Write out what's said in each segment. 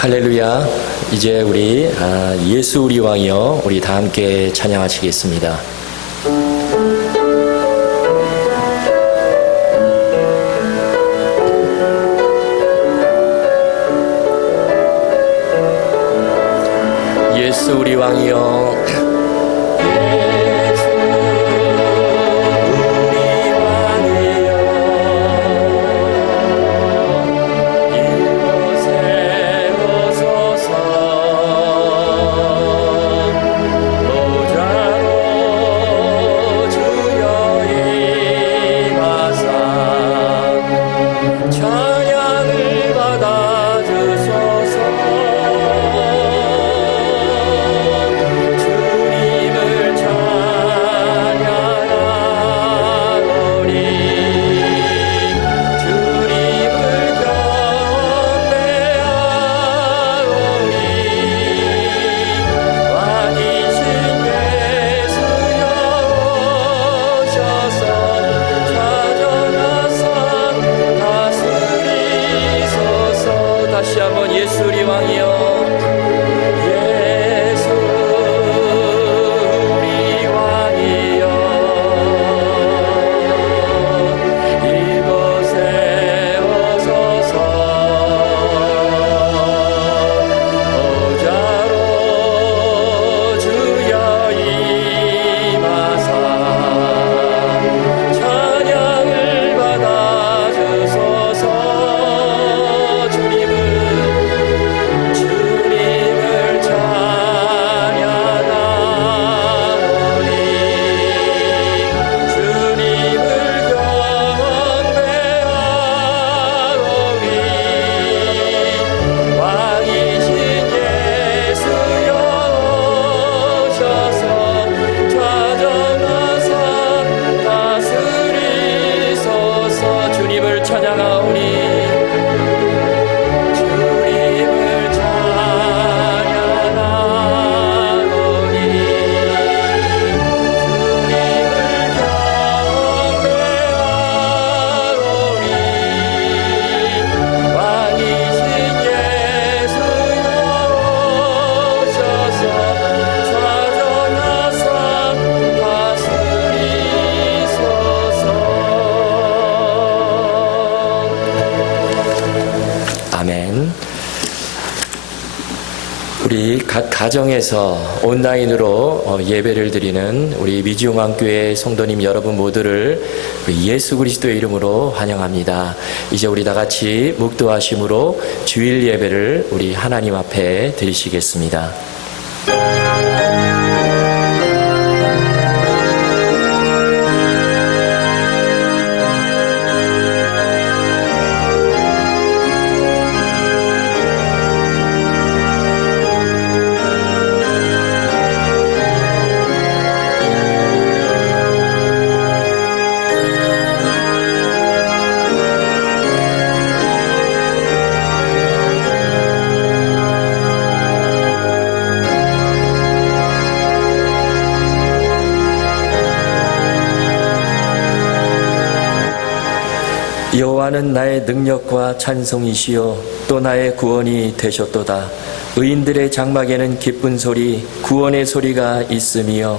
할렐루야. 이제 우리 예수 우리 왕이여 우리 다 함께 찬양하시겠습니다. 예수 우리 왕이여 우리 각 가정에서 온라인으로 예배를 드리는 우리 미지용왕교회 성도님 여러분 모두를 예수 그리스도의 이름으로 환영합니다. 이제 우리 다 같이 묵도하심으로 주일 예배를 우리 하나님 앞에 드리시겠습니다. 여호와는 나의 능력과 찬송이시요 또 나의 구원이 되셨도다. 의인들의 장막에는 기쁜 소리 구원의 소리가 있으며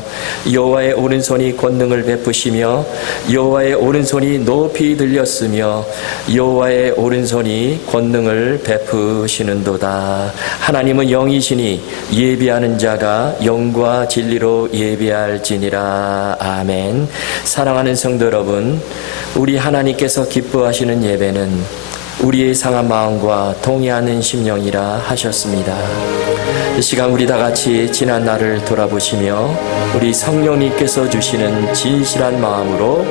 여호와의 오른손이 권능을 베푸시며 여호와의 오른손이 높이 들렸으며 여호와의 오른손이 권능을 베푸시는도다. 하나님은 영이시니 예비하는 자가 영과 진리로 예비할지니라. 아멘. 사랑하는 성도 여러분, 우리 하나님께서 기뻐하시는 예배는 우리의 상한 마음과 동의하는 심령이라 하셨습니다. 이 시간 우리 다 같이 지난 날을 돌아보시며 우리 성령님께서 주시는 진실한 마음으로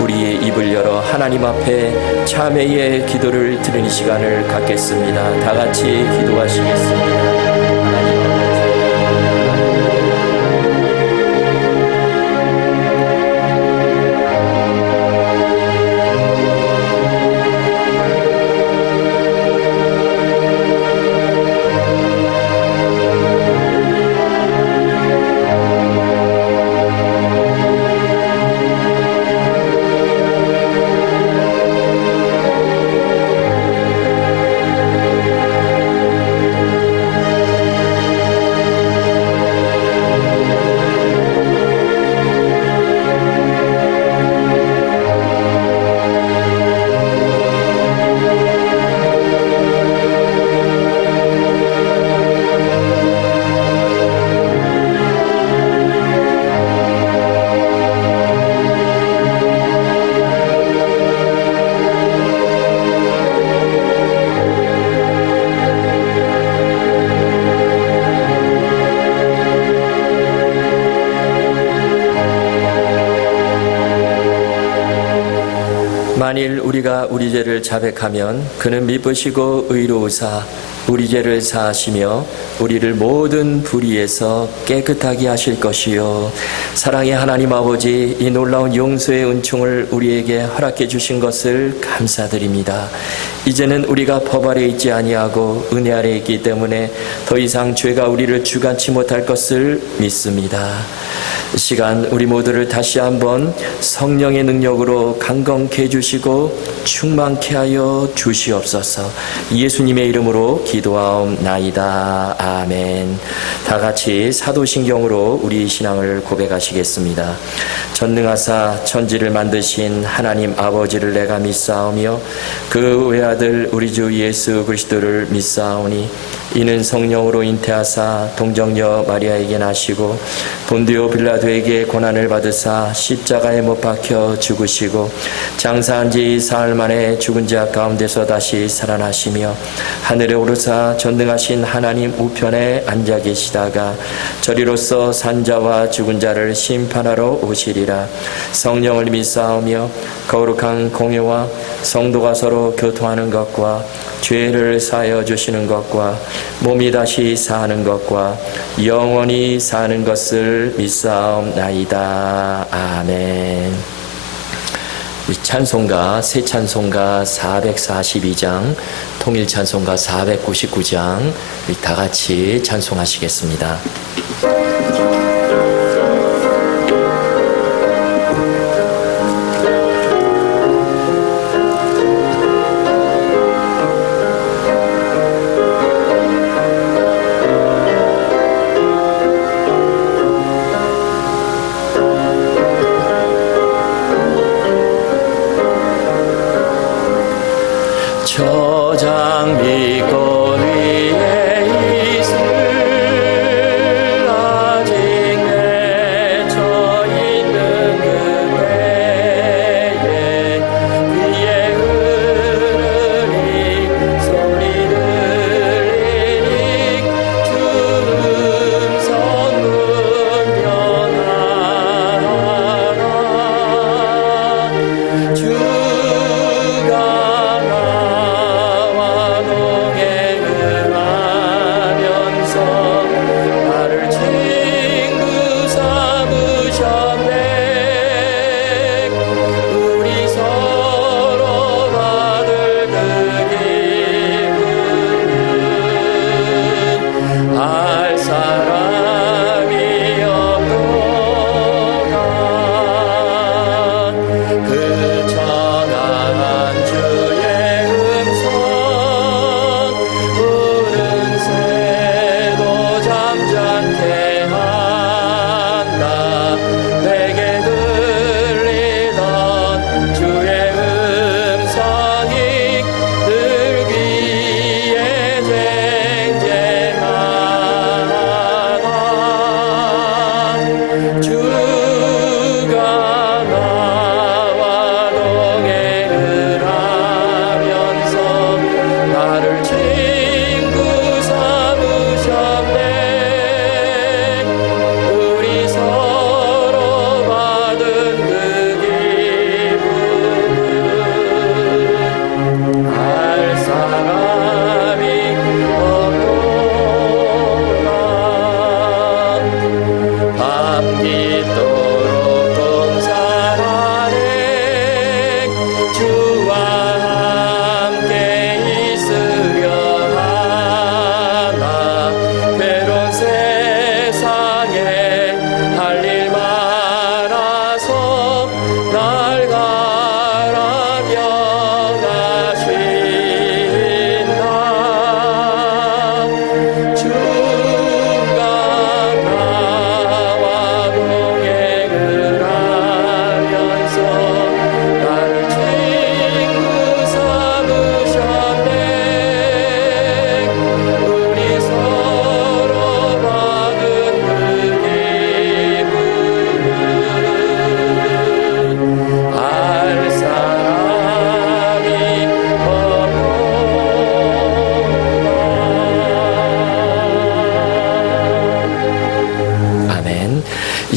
우리의 입을 열어 하나님 앞에 참회의 기도를 드리는 시간을 갖겠습니다. 다 같이 기도하시겠습니다. 우리가 우리 죄를 자백하면 그는 미쁘시고 의로우사 우리 죄를 사하시며 우리를 모든 불의에서 깨끗하게 하실 것이요 사랑의 하나님 아버지, 이 놀라운 용서의 은총을 우리에게 허락해 주신 것을 감사드립니다. 이제는 우리가 법 아래 있지 아니하고 은혜 아래 있기 때문에 더 이상 죄가 우리를 주관치 못할 것을 믿습니다. 이 시간 우리 모두를 다시 한번 성령의 능력으로 강건케 해주시고 충만케 하여 주시옵소서. 예수님의 이름으로 기도하옵나이다. 아멘. 다 같이 사도신경으로 우리 신앙을 고백하시겠습니다. 전능하사 천지를 만드신 하나님 아버지를 내가 믿사오며 그 외아들 우리 주 예수 그리스도를 믿사오니 이는 성령으로 잉태하사 동정녀 마리아에게 나시고 본디오 빌라도에게 고난을 받으사 십자가에 못 박혀 죽으시고 장사한 지 사흘 만에 죽은 자 가운데서 다시 살아나시며 하늘에 오르사 전능하신 하나님 우편에 앉아 계시다가 저리로서 산자와 죽은 자를 심판하러 오시리라. 성령을 믿사오며 거룩한 공회와 성도가 서로 교통하는 것과 죄를 사하여 주시는 것과 몸이 다시 사는 것과 영원히 사는 것을 믿사옵나이다. 아멘. 이 찬송가, 새 찬송가 442장, 통일 찬송가 499장 다 같이 찬송하시겠습니다. 저장 빛꽃 위에 있을 아직 맺혀 있는 그때에 귀에 흐르니 소리 들리니 주음성 분명하라. 주가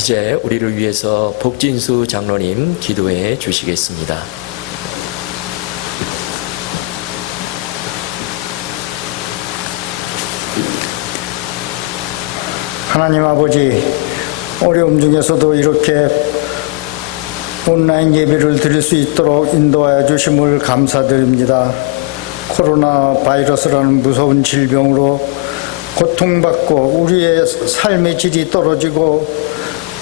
이제 우리를 위해서 복진수 장로님 기도해 주시겠습니다. 하나님 아버지, 어려움 중에서도 이렇게 온라인 예배를 드릴 수 있도록 인도하여 주심을 감사드립니다. 코로나 바이러스라는 무서운 질병으로 고통받고 우리의 삶의 질이 떨어지고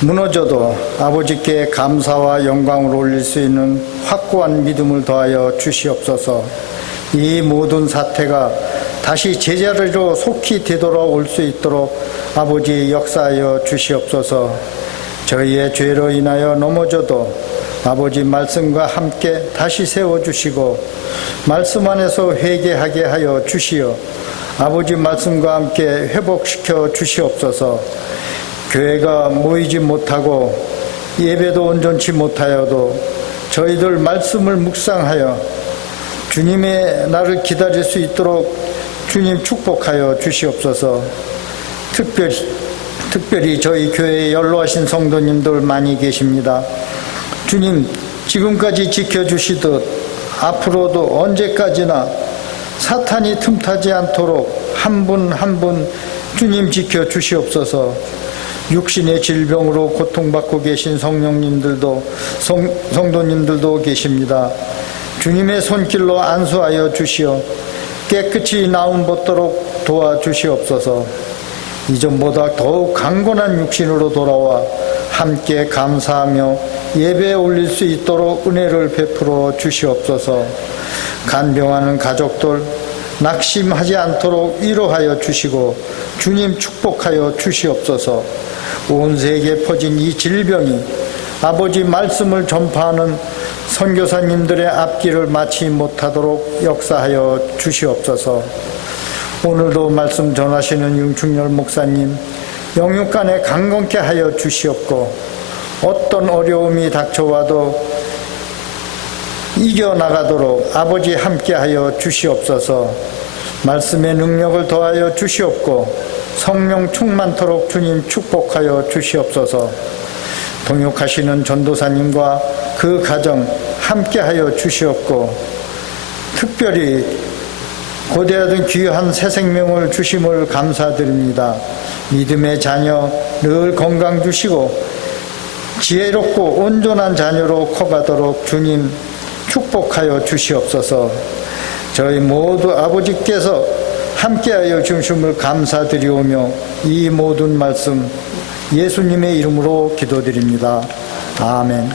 무너져도 아버지께 감사와 영광을 올릴 수 있는 확고한 믿음을 더하여 주시옵소서. 이 모든 사태가 다시 제자리로 속히 되돌아올 수 있도록 아버지 역사하여 주시옵소서. 저희의 죄로 인하여 넘어져도 아버지 말씀과 함께 다시 세워주시고 말씀 안에서 회개하게 하여 주시어 아버지 말씀과 함께 회복시켜 주시옵소서. 교회가 모이지 못하고 예배도 온전치 못하여도 저희들 말씀을 묵상하여 주님의 날을 기다릴 수 있도록 주님 축복하여 주시옵소서. 특별히 저희 교회에 연로하신 성도님들 많이 계십니다. 주님, 지금까지 지켜주시듯 앞으로도 언제까지나 사탄이 틈타지 않도록 한 분 한 분 주님 지켜주시옵소서. 육신의 질병으로 고통받고 계신 성도님들도 계십니다. 주님의 손길로 안수하여 주시어 깨끗이 나음 받도록 도와주시옵소서. 이전보다 더욱 강건한 육신으로 돌아와 함께 감사하며 예배에 올릴 수 있도록 은혜를 베풀어 주시옵소서. 간병하는 가족들 낙심하지 않도록 위로하여 주시고 주님 축복하여 주시옵소서. 온 세계에 퍼진 이 질병이 아버지 말씀을 전파하는 선교사님들의 앞길을 막지 못하도록 역사하여 주시옵소서. 오늘도 말씀 전하시는 윤충열 목사님 영육간에 강건케 하여 주시옵고 어떤 어려움이 닥쳐와도 이겨나가도록 아버지 함께하여 주시옵소서. 말씀의 능력을 더하여 주시옵고 성령 충만토록 주님 축복하여 주시옵소서. 동역하시는 전도사님과 그 가정 함께하여 주시옵고 특별히 고대하던 귀한 새 생명을 주심을 감사드립니다. 믿음의 자녀 늘 건강 주시고 지혜롭고 온전한 자녀로 커가도록 주님 축복하여 주시옵소서. 저희 모두 아버지께서 함께하여 주심을 감사드리오며 이 모든 말씀 예수님의 이름으로 기도드립니다. 아멘.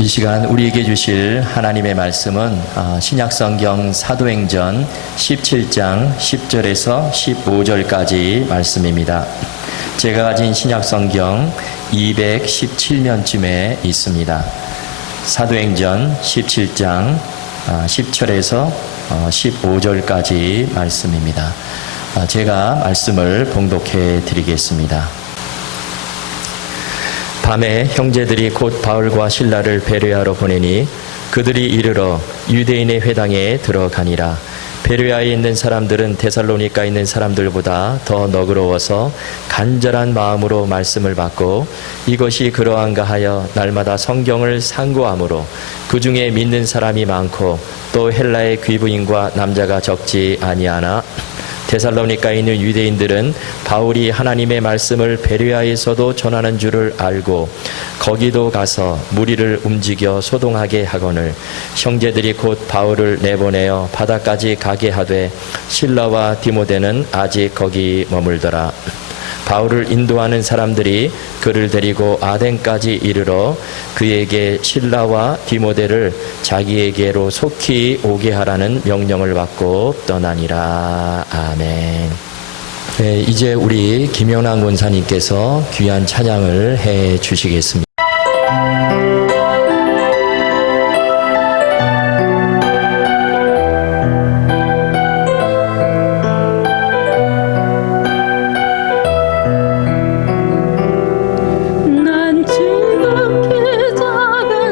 이 시간 우리에게 주실 하나님의 말씀은 신약성경 사도행전 17장 10절에서 15절까지 말씀입니다. 제가 가진 신약성경 217면쯤에 있습니다. 사도행전 17장 10절에서 15절까지 말씀입니다. 제가 말씀을 봉독해 드리겠습니다. 밤에 형제들이 곧 바울과 실라를 베레아로 보내니 그들이 이르러 유대인의 회당에 들어가니라. 베레아에 있는 사람들은 데살로니가에 있는 사람들보다 더 너그러워서 간절한 마음으로 말씀을 받고 이것이 그러한가 하여 날마다 성경을 상고하므로 그 중에 믿는 사람이 많고 또 헬라의 귀부인과 남자가 적지 아니하나 데살로니가에 있는 유대인들은 바울이 하나님의 말씀을 베레아에서도 전하는 줄을 알고 거기도 가서 무리를 움직여 소동하게 하거늘 형제들이 곧 바울을 내보내어 바다까지 가게 하되 실라와 디모데는 아직 거기 머물더라. 바울을 인도하는 사람들이 그를 데리고 아덴까지 이르러 그에게 실라와 디모데를 자기에게로 속히 오게 하라는 명령을 받고 떠나니라. 아멘. 네, 이제 우리 김연아 권사님께서 귀한 찬양을 해 주시겠습니다. 난 지극히 작은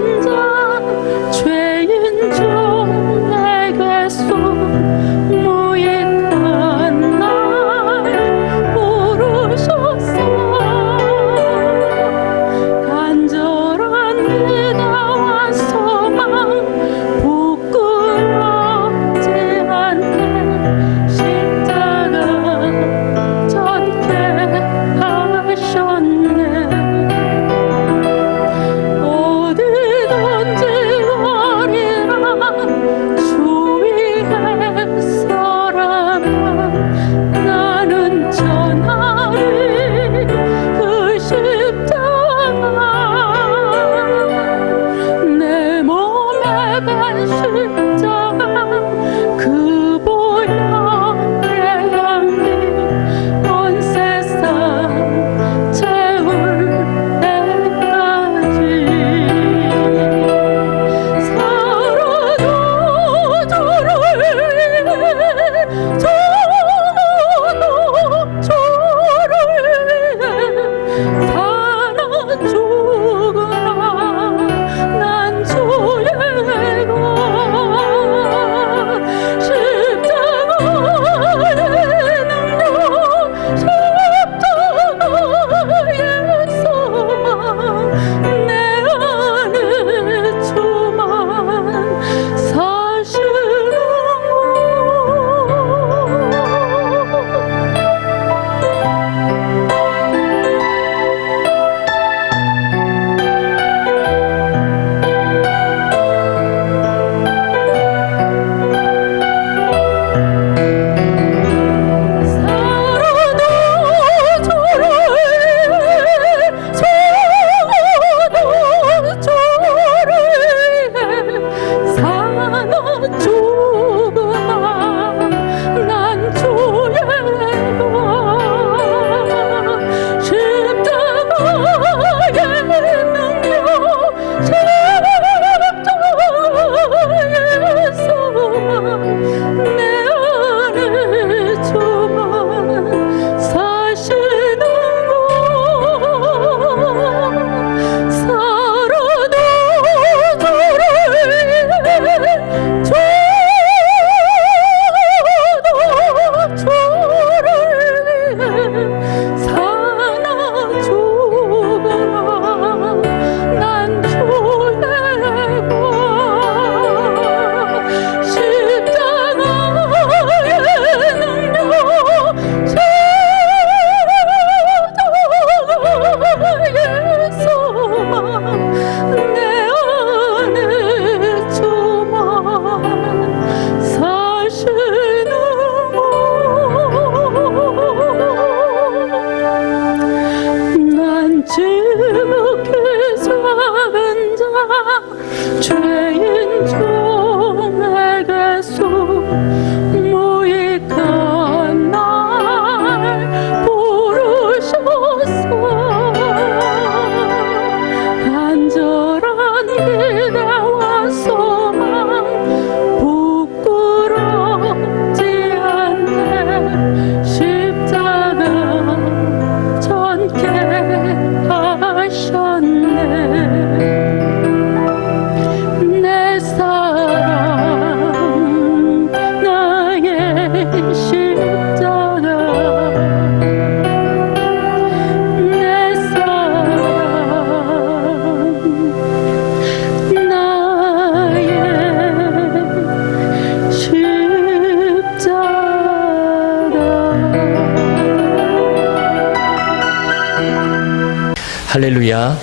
할렐루야.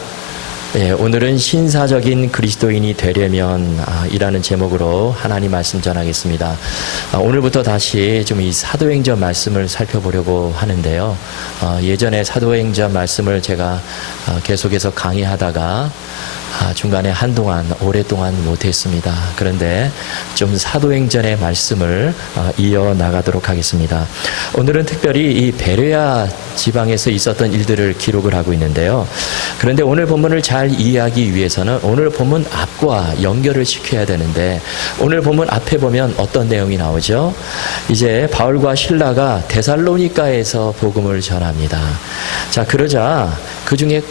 예, 오늘은 신사적인 그리스도인이 되려면 이라는 제목으로 하나님 말씀 전하겠습니다. 오늘부터 다시 좀 이 사도행전 말씀을 살펴보려고 하는데요. 예전에 사도행전 말씀을 제가 계속해서 강의하다가 중간에 한동안 오랫동안 못했습니다. 그런데 좀 사도행전의 말씀을 이어나가도록 하겠습니다. 오늘은 특별히 이 베레아 지방에서 있었던 일들을 기록을 하고 있는데요. 그런데 오늘 본문을 잘 이해하기 위해서는 오늘 본문 앞과 연결을 시켜야 되는데, 오늘 본문 앞에 보면 어떤 내용이 나오죠? 이제 바울과 실라가 데살로니가에서 복음을 전합니다. 자, 그러자 그 중에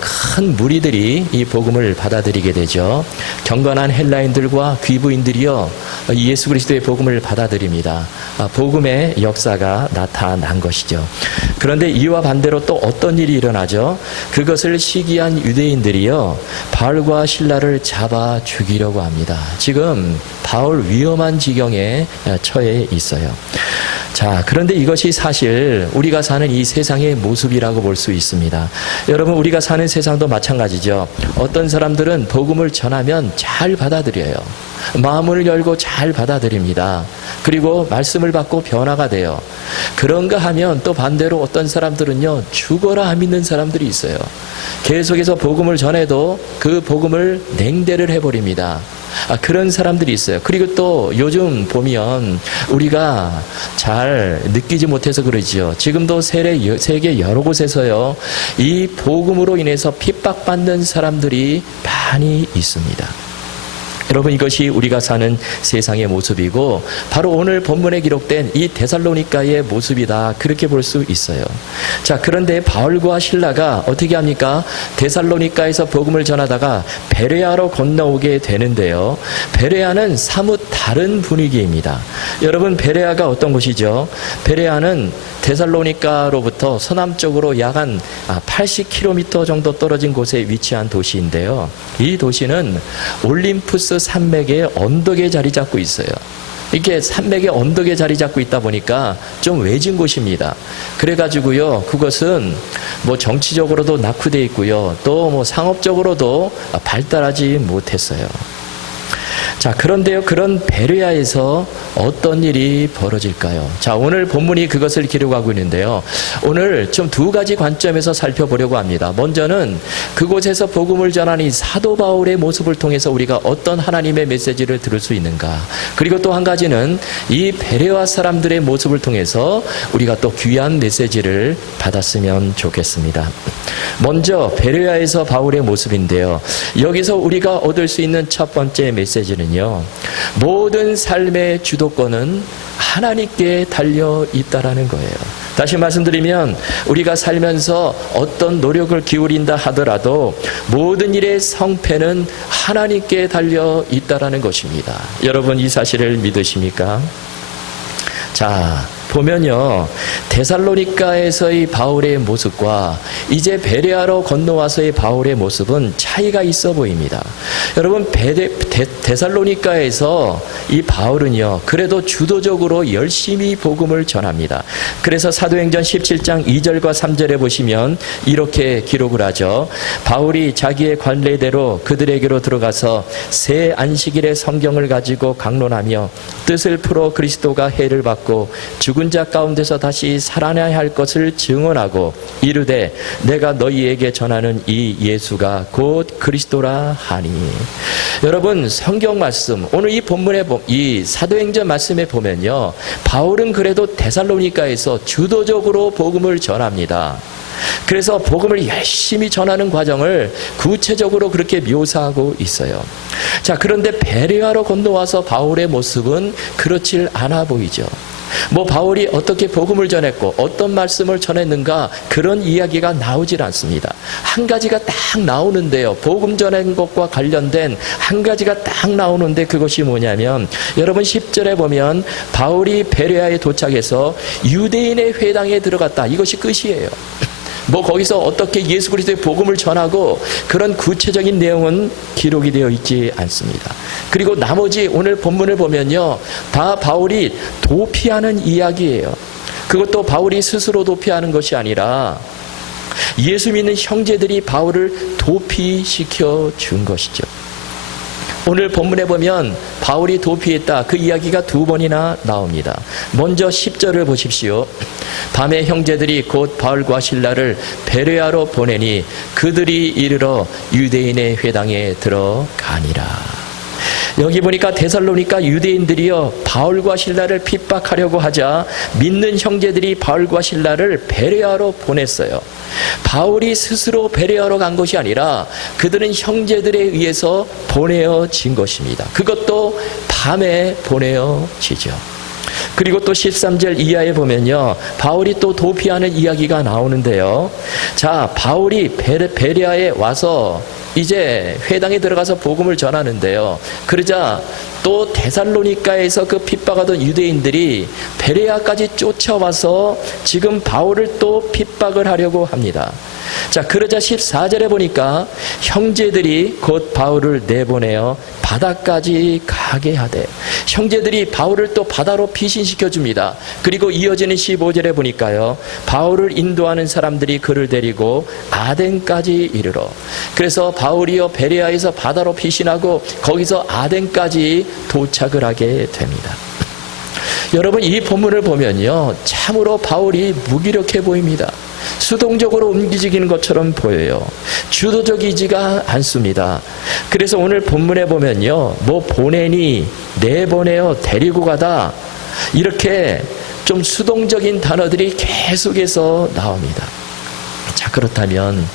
큰 무리들이 이 복음을 받아들이게 되죠. 경건한 헬라인들과 귀부인들이요, 예수 그리스도의 복음을 받아들입니다. 복음의 역사가 나타난 것이죠. 그런데 이와 반대로 또 어떤 일이 일어나죠? 그것을 시기한 유대인들이요, 바울과 실라를 잡아 죽이려고 합니다. 지금 바울 위험한 지경에 처해 있어요. 자, 그런데 이것이 사실 우리가 사는 이 세상의 모습이라고 볼 수 있습니다. 여러분, 우리가 사는 세상도 마찬가지죠. 어떤 사람들은 복음을 전하면 잘 받아들여요. 마음을 열고 잘 받아들입니다. 그리고 말씀을 받고 변화가 돼요. 그런가 하면 또 반대로 어떤 사람들은요, 죽어라 안 믿는 사람들이 있어요. 계속해서 복음을 전해도 그 복음을 냉대를 해버립니다. 그런 사람들이 있어요. 그리고 또 요즘 보면 우리가 잘 느끼지 못해서 그러지요. 지금도 세계 여러 곳에서요, 이 복음으로 인해서 핍박받는 사람들이 많이 있습니다. 여러분, 이것이 우리가 사는 세상의 모습이고 바로 오늘 본문에 기록된 이 데살로니가의 모습이다, 그렇게 볼 수 있어요. 자, 그런데 바울과 실라가 어떻게 합니까? 데살로니가에서 복음을 전하다가 베레아로 건너오게 되는데요. 베레아는 사뭇 다른 분위기입니다. 여러분, 베레아가 어떤 곳이죠? 베레아는 데살로니가로부터 서남쪽으로 약 한 80km 정도 떨어진 곳에 위치한 도시인데요. 이 도시는 올림푸스 산맥의 언덕에 자리 잡고 있어요. 이렇게 산맥의 언덕에 자리 잡고 있다 보니까 좀 외진 곳입니다. 그래가지고요, 그것은 뭐 정치적으로도 낙후되어 있고요, 또 뭐 상업적으로도 발달하지 못했어요. 자, 그런데요, 그런 베레아에서 어떤 일이 벌어질까요? 자, 오늘 본문이 그것을 기록하고 있는데요. 오늘 좀 두 가지 관점에서 살펴보려고 합니다. 먼저는 그곳에서 복음을 전하는 사도 바울의 모습을 통해서 우리가 어떤 하나님의 메시지를 들을 수 있는가. 그리고 또 한 가지는 이 베레아 사람들의 모습을 통해서 우리가 또 귀한 메시지를 받았으면 좋겠습니다. 먼저 베레아에서 바울의 모습인데요. 여기서 우리가 얻을 수 있는 첫 번째 메시지는 모든 삶의 주도권은 하나님께 달려 있다라는 거예요. 다시 말씀드리면 우리가 살면서 어떤 노력을 기울인다 하더라도 모든 일의 성패는 하나님께 달려 있다라는 것입니다. 여러분, 이 사실을 믿으십니까? 자, 보면요, 데살로니가에서의 바울의 모습과 이제 베레아로 건너와서의 바울의 모습은 차이가 있어 보입니다. 여러분, 데살로니가에서 이 바울은요, 그래도 주도적으로 열심히 복음을 전합니다. 그래서 사도행전 17장 2절과 3절에 보시면 이렇게 기록을 하죠. 바울이 자기의 관례대로 그들에게로 들어가서 새 안식일의 성경을 가지고 강론하며 뜻을 풀어 그리스도가 해를 받고 죽은 자 가운데서 다시 살아나야 할 것을 증언하고 이르되 내가 너희에게 전하는 이 예수가 곧 그리스도라 하니. 여러분, 성경 말씀, 오늘 이 본문에 이 사도행전 말씀에 보면요, 바울은 그래도 데살로니가에서 주도적으로 복음을 전합니다. 그래서 복음을 열심히 전하는 과정을 구체적으로 그렇게 묘사하고 있어요. 자, 그런데 베레아로 건너와서 바울의 모습은 그렇질 않아 보이죠. 뭐 바울이 어떻게 복음을 전했고 어떤 말씀을 전했는가, 그런 이야기가 나오질 않습니다. 한 가지가 딱 나오는데요, 복음 전한 것과 관련된 한 가지가 딱 나오는데, 그것이 뭐냐면 여러분 10절에 보면 바울이 베레아에 도착해서 유대인의 회당에 들어갔다, 이것이 끝이에요. 뭐 거기서 어떻게 예수 그리스도의 복음을 전하고 그런 구체적인 내용은 기록이 되어 있지 않습니다. 그리고 나머지 오늘 본문을 보면요, 다 바울이 도피하는 이야기예요. 그것도 바울이 스스로 도피하는 것이 아니라 예수 믿는 형제들이 바울을 도피시켜 준 것이죠. 오늘 본문에 보면 바울이 도피했다, 그 이야기가 두 번이나 나옵니다. 먼저 10절을 보십시오. 밤에 형제들이 곧 바울과 실라를 베레아로 보내니 그들이 이르러 유대인의 회당에 들어가니라. 여기 보니까 데살로니가 유대인들이요 바울과 실라를 핍박하려고 하자 믿는 형제들이 바울과 실라를 베레아로 보냈어요. 바울이 스스로 베레아로 간 것이 아니라 그들은 형제들에 의해서 보내어진 것입니다. 그것도 밤에 보내어지죠. 그리고 또 13절 이하에 보면요, 바울이 또 도피하는 이야기가 나오는데요. 자, 바울이 베레아에 와서 이제 회당에 들어가서 복음을 전하는데요. 그러자 또 데살로니가에서 그 핍박하던 유대인들이 베레아까지 쫓아와서 지금 바울을 또 핍박을 하려고 합니다. 자, 그러자 14절에 보니까 형제들이 곧 바울을 내보내어 바다까지 가게 하되, 형제들이 바울을 또 바다로 피신시켜 줍니다. 그리고 이어지는 15절에 보니까요, 바울을 인도하는 사람들이 그를 데리고 아덴까지 이르러, 그래서 바울이요 베레아에서 바다로 피신하고 거기서 아덴까지 도착을 하게 됩니다. 여러분, 이 본문을 보면요 참으로 바울이 무기력해 보입니다. 수동적으로 움직이는 것처럼 보여요. 주도적이지가 않습니다. 그래서 오늘 본문에 보면요, 뭐 보내니, 내보내어, 데리고 가다, 이렇게 좀 수동적인 단어들이 계속해서 나옵니다. 자, 그렇다면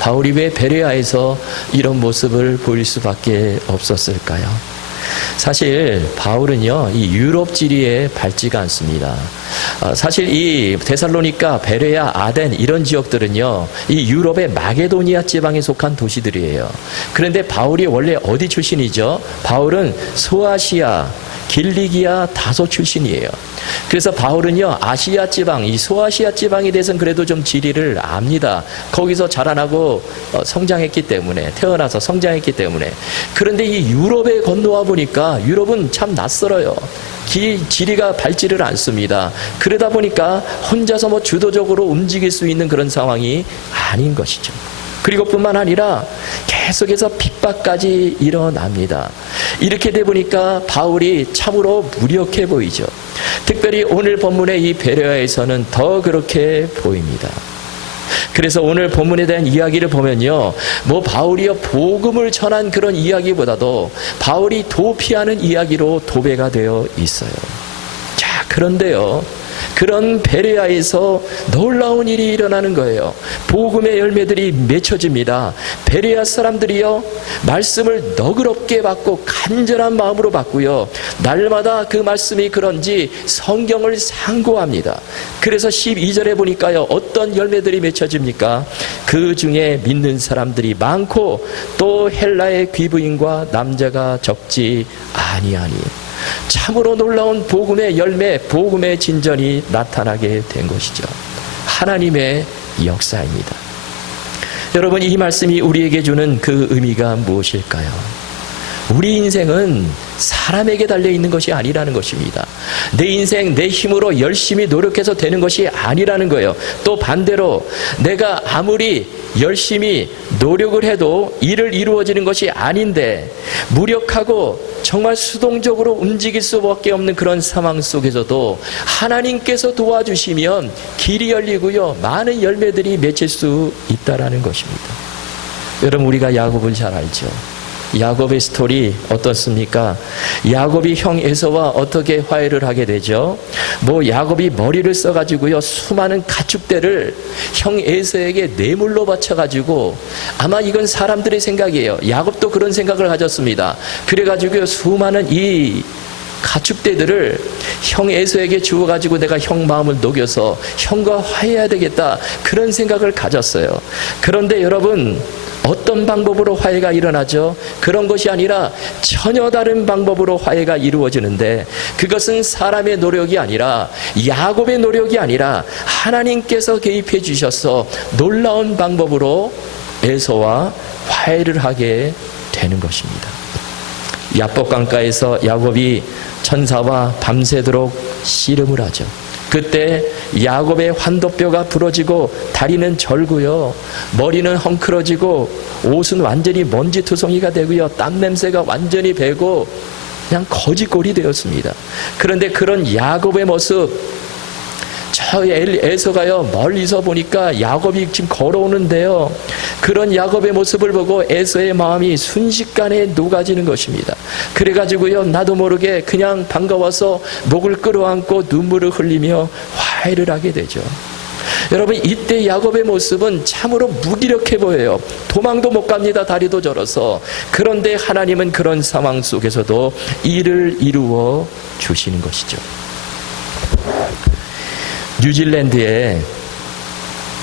바울이 왜 베레아에서 이런 모습을 보일 수밖에 없었을까요? 사실 바울은요 이 유럽 지리에 밟지가 않습니다. 사실 이 데살로니가, 베레아, 아덴 이런 지역들은요 이 유럽의 마게도니아 지방에 속한 도시들이에요. 그런데 바울이 원래 어디 출신이죠? 바울은 소아시아, 길리기아 다소 출신이에요. 그래서 바울은요 아시아 지방, 이 소아시아 지방에 대해서는 그래도 좀 지리를 압니다. 거기서 자라나고 성장했기 때문에, 태어나서 성장했기 때문에. 그런데 이 유럽에 건너와 보니까 유럽은 참 낯설어요. 지리가 밟지를 않습니다. 그러다 보니까 혼자서 뭐 주도적으로 움직일 수 있는 그런 상황이 아닌 것이죠. 그리고 뿐만 아니라 계속해서 핍박까지 일어납니다. 이렇게 돼 보니까 바울이 참으로 무력해 보이죠. 특별히 오늘 본문의 이 베레아에서는 더 그렇게 보입니다. 그래서 오늘 본문에 대한 이야기를 보면요, 뭐 바울이요 복음을 전한 그런 이야기보다도 바울이 도피하는 이야기로 도배가 되어 있어요. 자, 그런데요, 그런 베레아에서 놀라운 일이 일어나는 거예요. 복음의 열매들이 맺혀집니다. 베레아 사람들이요 말씀을 너그럽게 받고 간절한 마음으로 받고요, 날마다 그 말씀이 그런지 성경을 상고합니다. 그래서 12절에 보니까요 어떤 열매들이 맺혀집니까? 그 중에 믿는 사람들이 많고 또 헬라의 귀부인과 남자가 적지 아니하니. 참으로 놀라운 복음의 열매, 복음의 진전이 나타나게 된 것이죠. 하나님의 역사입니다. 여러분, 이 말씀이 우리에게 주는 그 의미가 무엇일까요? 우리 인생은 사람에게 달려있는 것이 아니라는 것입니다. 내 인생 내 힘으로 열심히 노력해서 되는 것이 아니라는 거예요. 또 반대로 내가 아무리 열심히 노력을 해도 일을 이루어지는 것이 아닌데, 무력하고 정말 수동적으로 움직일 수밖에 없는 그런 상황 속에서도 하나님께서 도와주시면 길이 열리고요 많은 열매들이 맺힐 수 있다라는 것입니다. 여러분, 우리가 야곱을 잘 알죠. 야곱의 스토리 어떻습니까? 야곱이 형 에서와 어떻게 화해를 하게 되죠? 뭐 야곱이 머리를 써가지고요 수많은 가축대를 형 에서에게 뇌물로 바쳐가지고, 아마 이건 사람들의 생각이에요. 야곱도 그런 생각을 가졌습니다. 그래가지고요 수많은 이 가축대들을 형 에서에게 주어가지고 내가 형 마음을 녹여서 형과 화해해야 되겠다, 그런 생각을 가졌어요. 그런데 여러분, 어떤 방법으로 화해가 일어나죠? 그런 것이 아니라 전혀 다른 방법으로 화해가 이루어지는데, 그것은 사람의 노력이 아니라, 야곱의 노력이 아니라 하나님께서 개입해 주셔서 놀라운 방법으로 에서와 화해를 하게 되는 것입니다. 야복 강가에서 야곱이 천사와 밤새도록 씨름을 하죠. 그때 야곱의 환도뼈가 부러지고 다리는 절고요. 머리는 헝클어지고 옷은 완전히 먼지투성이가 되고요. 땀 냄새가 완전히 배고 그냥 거지꼴이 되었습니다. 그런데 그런 야곱의 모습, 저 에서가요 멀리서 보니까 야곱이 지금 걸어오는데요, 그런 야곱의 모습을 보고 에서의 마음이 순식간에 녹아지는 것입니다. 그래가지고요 나도 모르게 그냥 반가워서 목을 끌어안고 눈물을 흘리며 화해를 하게 되죠. 여러분, 이때 야곱의 모습은 참으로 무기력해 보여요. 도망도 못 갑니다. 다리도 절어서. 그런데 하나님은 그런 상황 속에서도 일을 이루어 주시는 것이죠. 뉴질랜드에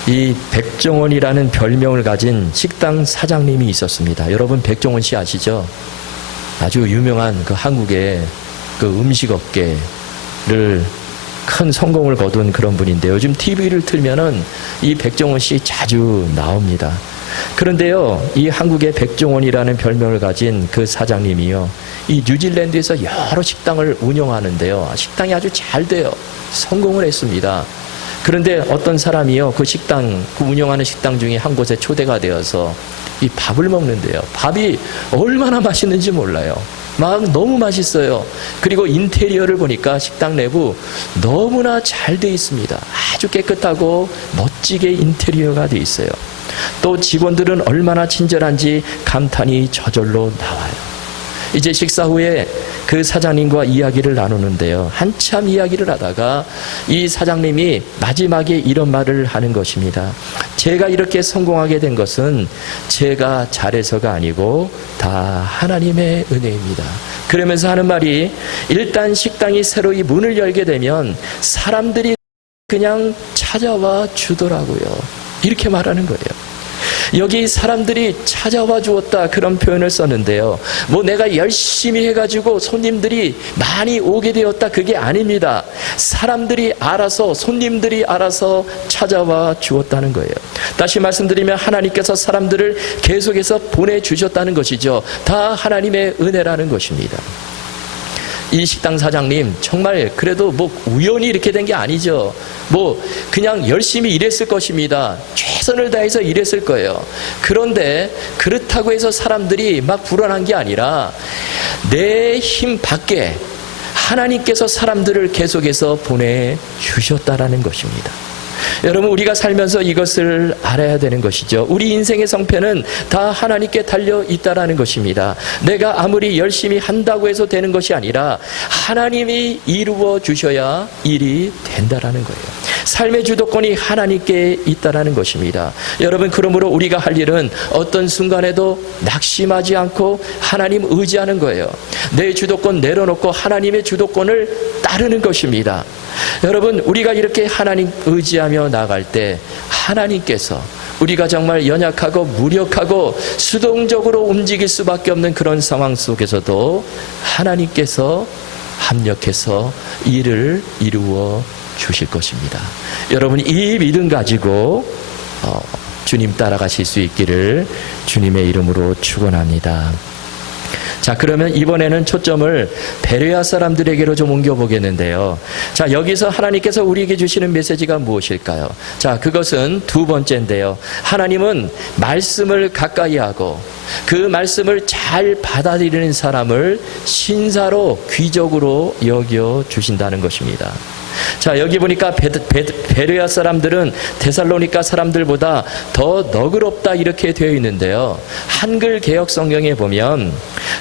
이 백종원이라는 별명을 가진 식당 사장님이 있었습니다. 여러분, 백종원 씨 아시죠? 아주 유명한 그 한국의 그 음식업계를 큰 성공을 거둔 그런 분인데, 요즘 TV를 틀면은 이 백종원 씨 자주 나옵니다. 그런데요, 이 한국의 백종원이라는 별명을 가진 그 사장님이요, 이 뉴질랜드에서 여러 식당을 운영하는데요, 식당이 아주 잘 돼요. 성공을 했습니다. 그런데 어떤 사람이요, 그 식당, 그 운영하는 식당 중에 한 곳에 초대가 되어서 이 밥을 먹는데요, 밥이 얼마나 맛있는지 몰라요. 막 너무 맛있어요. 그리고 인테리어를 보니까 식당 내부 너무나 잘 돼 있습니다. 아주 깨끗하고 멋지게 인테리어가 돼 있어요. 또 직원들은 얼마나 친절한지 감탄이 저절로 나와요. 이제 식사 후에 그 사장님과 이야기를 나누는데요, 한참 이야기를 하다가 이 사장님이 마지막에 이런 말을 하는 것입니다. 제가 이렇게 성공하게 된 것은 제가 잘해서가 아니고 다 하나님의 은혜입니다. 그러면서 하는 말이, 일단 식당이 새로 이 문을 열게 되면 사람들이 그냥 찾아와 주더라고요. 이렇게 말하는 거예요. 여기 사람들이 찾아와 주었다, 그런 표현을 썼는데요, 뭐 내가 열심히 해가지고 손님들이 많이 오게 되었다, 그게 아닙니다. 사람들이 알아서, 손님들이 알아서 찾아와 주었다는 거예요. 다시 말씀드리면 하나님께서 사람들을 계속해서 보내주셨다는 것이죠. 다 하나님의 은혜라는 것입니다. 이 식당 사장님 정말 그래도 뭐 우연히 이렇게 된 게 아니죠. 뭐 그냥 열심히 일했을 것입니다. 최선을 다해서 일했을 거예요. 그런데 그렇다고 해서 사람들이 막 불안한 게 아니라 내 힘 밖에 하나님께서 사람들을 계속해서 보내주셨다라는 것입니다. 여러분, 우리가 살면서 이것을 알아야 되는 것이죠. 우리 인생의 성패는 다 하나님께 달려 있다라는 것입니다. 내가 아무리 열심히 한다고 해서 되는 것이 아니라 하나님이 이루어 주셔야 일이 된다라는 거예요. 삶의 주도권이 하나님께 있다라는 것입니다. 여러분, 그러므로 우리가 할 일은 어떤 순간에도 낙심하지 않고 하나님 의지하는 거예요. 내 주도권 내려놓고 하나님의 주도권을 따르는 것입니다. 여러분, 우리가 이렇게 하나님 의지하며 나갈 때 하나님께서 우리가 정말 연약하고 무력하고 수동적으로 움직일 수밖에 없는 그런 상황 속에서도 하나님께서 합력해서 일을 이루어 주실 것입니다. 여러분, 이 믿음 가지고 주님 따라가실 수 있기를 주님의 이름으로 축원합니다. 자, 그러면 이번에는 초점을 베레아 사람들에게로 좀 옮겨보겠는데요. 자, 여기서 하나님께서 우리에게 주시는 메시지가 무엇일까요? 자, 그것은 두 번째인데요. 하나님은 말씀을 가까이 하고 그 말씀을 잘 받아들이는 사람을 신사로 귀족으로 여겨 주신다는 것입니다. 자, 여기 보니까 베레아 사람들은 데살로니가 사람들보다 더 너그럽다 이렇게 되어 있는데요, 한글 개역 성경에 보면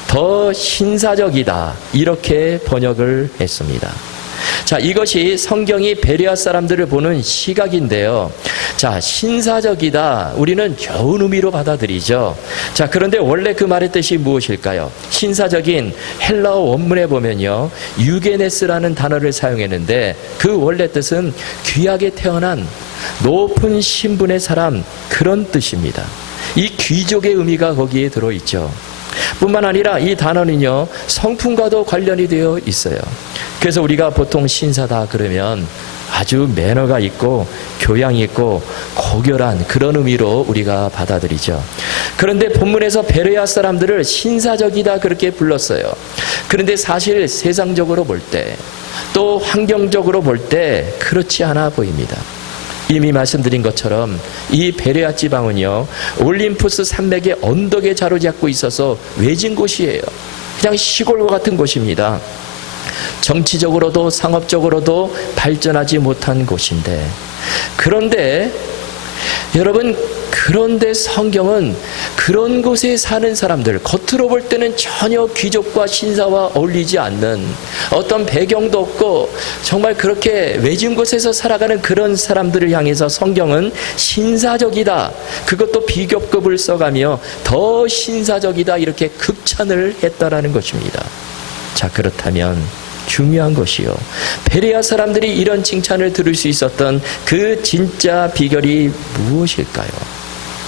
더 신사적이다 이렇게 번역을 했습니다. 자, 이것이 성경이 베레아 사람들을 보는 시각인데요. 자, 신사적이다, 우리는 좋은 의미로 받아들이죠. 자, 그런데 원래 그 말의 뜻이 무엇일까요? 신사적인 헬라어 원문에 보면요, 유게네스라는 단어를 사용했는데 그 원래 뜻은 귀하게 태어난 높은 신분의 사람, 그런 뜻입니다. 이 귀족의 의미가 거기에 들어있죠. 뿐만 아니라 이 단어는요, 성품과도 관련이 되어 있어요. 그래서 우리가 보통 신사다 그러면 아주 매너가 있고 교양이 있고 고결한 그런 의미로 우리가 받아들이죠. 그런데 본문에서 베레아 사람들을 신사적이다 그렇게 불렀어요. 그런데 사실 세상적으로 볼 때 또 환경적으로 볼 때 그렇지 않아 보입니다. 이미 말씀드린 것처럼 이 베레아 지방은요, 올림푸스 산맥의 언덕에 자로잡고 있어서 외진 곳이에요. 그냥 시골과 같은 곳입니다. 정치적으로도 상업적으로도 발전하지 못한 곳인데, 그런데 여러분, 그런데 성경은 그런 곳에 사는 사람들, 겉으로 볼 때는 전혀 귀족과 신사와 어울리지 않는, 어떤 배경도 없고 정말 그렇게 외진 곳에서 살아가는 그런 사람들을 향해서 성경은 신사적이다, 그것도 비교급을 써가며 더 신사적이다 이렇게 극찬을 했다라는 것입니다. 자, 그렇다면 중요한 것이요, 베레아 사람들이 이런 칭찬을 들을 수 있었던 그 진짜 비결이 무엇일까요?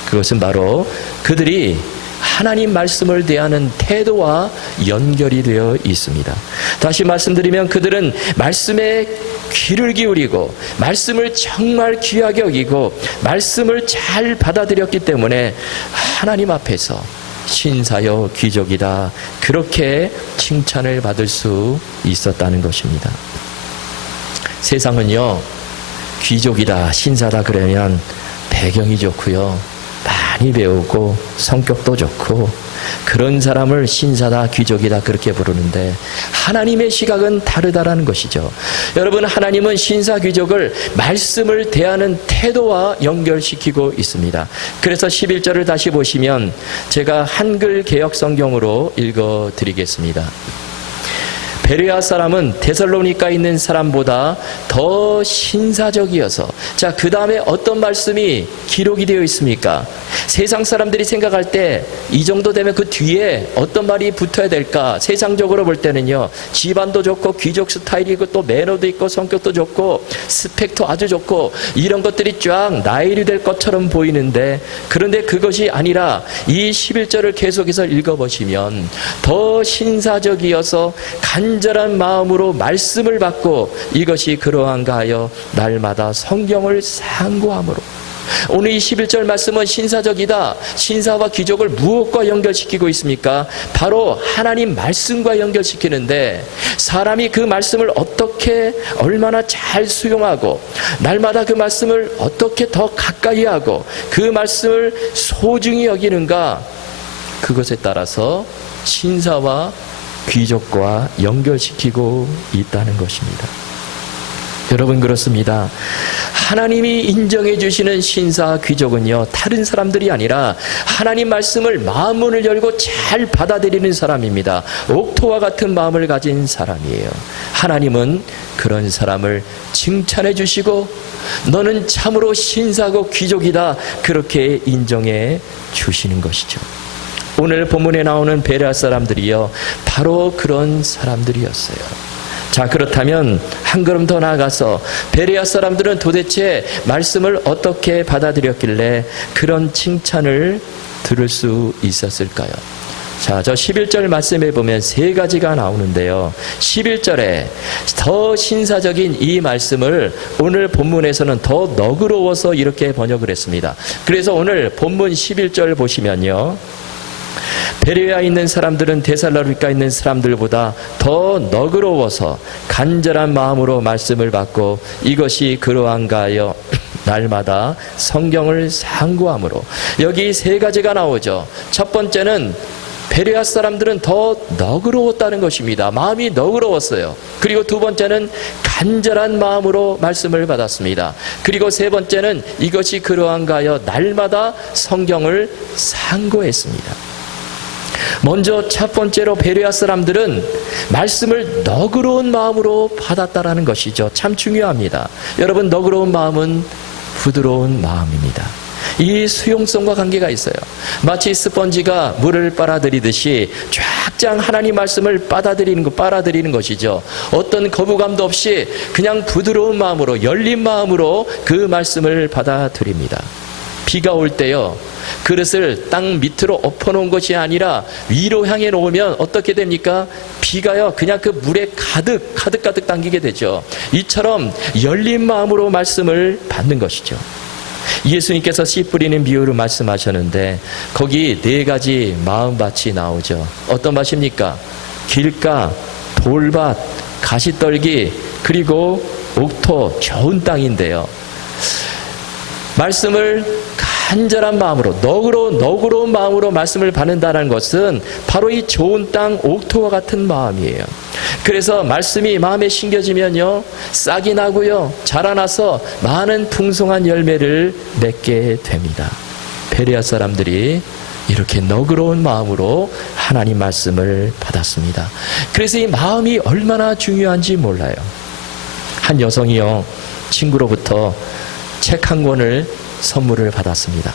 그것은 바로 그들이 하나님 말씀을 대하는 태도와 연결이 되어 있습니다. 다시 말씀드리면 그들은 말씀에 귀를 기울이고 말씀을 정말 귀하게 여기고 말씀을 잘 받아들였기 때문에 하나님 앞에서 신사여 귀족이다 그렇게 칭찬을 받을 수 있었다는 것입니다. 세상은요, 귀족이다 신사다 그러면 배경이 좋고요, 많이 배우고 성격도 좋고 그런 사람을 신사다 귀족이다 그렇게 부르는데, 하나님의 시각은 다르다라는 것이죠. 여러분, 하나님은 신사 귀족을 말씀을 대하는 태도와 연결시키고 있습니다. 그래서 11절을 다시 보시면 제가 한글 개역 성경으로 읽어드리겠습니다. 베레아 사람은 데살로니가에 있는 사람보다 더 신사적이어서, 자, 그 다음에 어떤 말씀이 기록이 되어 있습니까? 세상 사람들이 생각할 때 이 정도 되면 그 뒤에 어떤 말이 붙어야 될까? 세상적으로 볼 때는요, 집안도 좋고 귀족 스타일이고 또 매너도 있고 성격도 좋고 스펙도 아주 좋고 이런 것들이 쫙 나열이 될 것처럼 보이는데, 그런데 그것이 아니라 이 11절을 계속해서 읽어보시면 더 신사적이어서 간절한 마음으로 말씀을 받고 이것이 그러한가 하여 날마다 성경을 상고함으로. 오늘 이 11절 말씀은 신사적이다, 신사와 귀족을 무엇과 연결시키고 있습니까? 바로 하나님 말씀과 연결시키는데, 사람이 그 말씀을 어떻게 얼마나 잘 수용하고 날마다 그 말씀을 어떻게 더 가까이 하고 그 말씀을 소중히 여기는가, 그것에 따라서 신사와 귀족과 연결시키고 있다는 것입니다. 여러분, 그렇습니다. 하나님이 인정해 주시는 신사 귀족은요, 다른 사람들이 아니라 하나님 말씀을 마음문을 열고 잘 받아들이는 사람입니다. 옥토와 같은 마음을 가진 사람이에요. 하나님은 그런 사람을 칭찬해 주시고 너는 참으로 신사고 귀족이다 그렇게 인정해 주시는 것이죠. 오늘 본문에 나오는 베레아 사람들이요, 바로 그런 사람들이었어요. 자, 그렇다면 한 걸음 더 나아가서 베레아 사람들은 도대체 말씀을 어떻게 받아들였길래 그런 칭찬을 들을 수 있었을까요? 자, 저 11절 말씀에 보면 세 가지가 나오는데요, 11절에 더 신사적인 이 말씀을 오늘 본문에서는 더 너그러워서 이렇게 번역을 했습니다. 그래서 오늘 본문 11절 보시면요, 베레아에 있는 사람들은 데살로니가에 있는 사람들보다 더 너그러워서 간절한 마음으로 말씀을 받고 이것이 그러한가 하여 날마다 성경을 상고함으로. 여기 세 가지가 나오죠. 첫 번째는 베레아 사람들은 더 너그러웠다는 것입니다. 마음이 너그러웠어요. 그리고 두 번째는 간절한 마음으로 말씀을 받았습니다. 그리고 세 번째는 이것이 그러한가 하여 날마다 성경을 상고했습니다. 먼저 첫 번째로 베레아 사람들은 말씀을 너그러운 마음으로 받았다라는 것이죠. 참 중요합니다. 여러분, 너그러운 마음은 부드러운 마음입니다. 이 수용성과 관계가 있어요. 마치 스펀지가 물을 빨아들이듯이 쫙쫙 하나님 말씀을 빨아들이는 것이죠. 어떤 거부감도 없이 그냥 부드러운 마음으로, 열린 마음으로 그 말씀을 받아들입니다. 비가 올 때요, 그릇을 땅 밑으로 엎어놓은 것이 아니라 위로 향해 놓으면 어떻게 됩니까? 비가요 그냥 그 물에 가득 담기게 되죠. 이처럼 열린 마음으로 말씀을 받는 것이죠. 예수님께서 씨 뿌리는 비유를 말씀하셨는데 거기 4가지 마음밭이 나오죠. 어떤 밭입니까? 길가, 돌밭, 가시떨기, 그리고 옥토, 좋은 땅인데요. 말씀을 간절한 마음으로 너그러운 마음으로 말씀을 받는다는 것은 바로 이 좋은 땅 옥토와 같은 마음이에요. 그래서 말씀이 마음에 심겨지면요 싹이 나고요 자라나서 많은 풍성한 열매를 맺게 됩니다. 베레아 사람들이 이렇게 너그러운 마음으로 하나님 말씀을 받았습니다. 그래서 이 마음이 얼마나 중요한지 몰라요. 한 여성이요 친구로부터 책 한 권을 선물을 받았습니다.